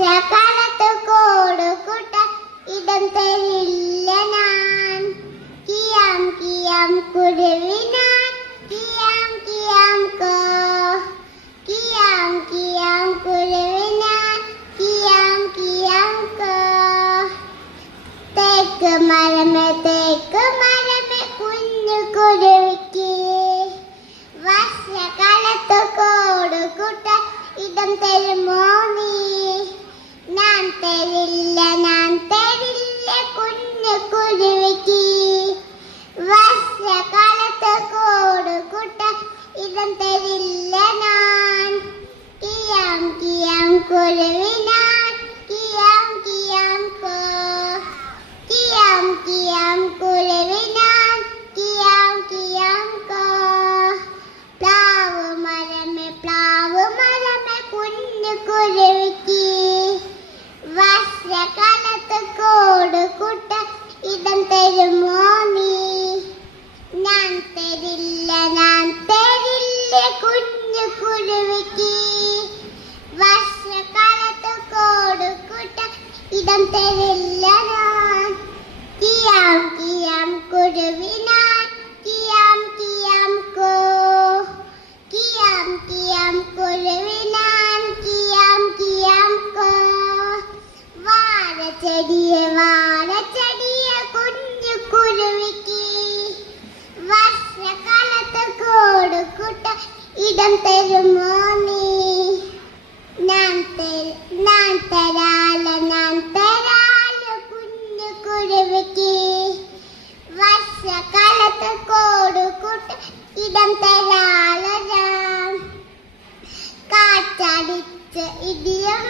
വർഷകാലത്ത് കൂടുകൂട്ട ഇടം തരില്ല ഞാൻ. കിയാം കിയാം കുരുവിനാൻ കിയാം കിയാം കോ. കിയാം കിയാം കുരുവിനാൻ കിയാം കിയാം കോ. തേക്ക് മരമേ കുഞ്ഞു കുരുവിക്ക് വർഷകാലത്ത് കൂടുകൂട്ട ഇടം തരുമോ നീ? ഞാൻ തരില്ല കുഞ്ഞു കുരുവിക്ക് വർഷകാലത്ത് കൂടുകൂട്ട ഇടം തരില്ല ഞാൻ. കിയാം കിയാം കുരുവിനാൻ കിയാം കിയാം കോ. കിയാം കിയാം കുരുവിനാൻ കിയാം കിയാം കോ. പ്ലാവ് മരമേ കുഞ്ഞു കുരുവിക്ക് വർഷകാലത്ത് കൂടുകൂട്ട ഇടം തരുമോ നീ? ഞാൻ തരില്ല കുഞ്ഞു കുരുവിക്ക് വർഷകാലത്ത് കൂടുകൂട്ട ഇടം തരില്ല ഞാൻ. കിയാം കിയാം കുരുവിനാൻ കിയാം കിയാം കോ. കിയാം കിയാം കുരുവിനാൻ കിയാം കിയാം കോ. വാഴച്ചെടിയെ കുഞ്ഞു കുരുവിക്ക് വർഷകാലത്ത് കൂടുകൂട്ട ഇടം തരുമോ നീ? ഞാൻ തരാല കുഞ്ഞു കുരുവിക്ക് വർഷകാലത്ത് കൂടുകൂട്ട ഇടം തരാല ഞാൻ. കാറ്റടിച്ച് ഇടിയും